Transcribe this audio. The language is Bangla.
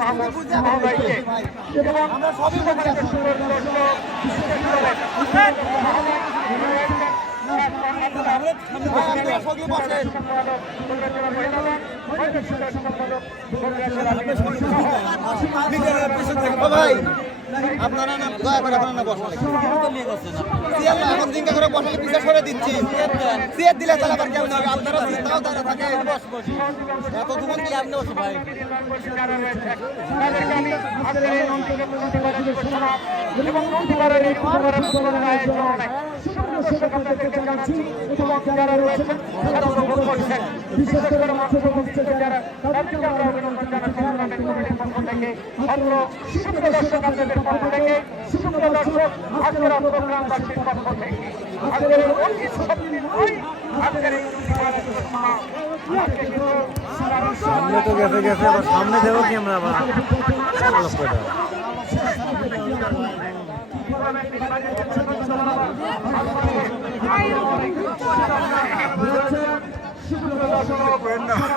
মহোদয়কে এবং আমরা সবই ভাই আপনারা না দয়া করে আপনারা না বসলে এখন চিন্তা করে বসলে পিছিয়ে সরে দিচ্ছি সিয়ার দিলে তাহলে আবার কেমন হবে আপনারা চিন্তাও তারা থাকে এত দূর কি আপনি বসে ভাই এবং প্রতিবারের এই যারা রয়েছেন বিশেষ করে যারা তাদেরকে আমরা অভিনন্দন জানাচ্ছি পক্ষ থেকে অন্য সুপ্রিয় দর্শক আপনাদের পক্ষ থেকে সুপ্রিয় দর্শক আজকের প্রোগ্রামবাসীর পক্ষ থেকে আজকের সামনে তো গেছে আবার সামনে দেবো কি আমরা আবার সুপ্রিয় দর্শক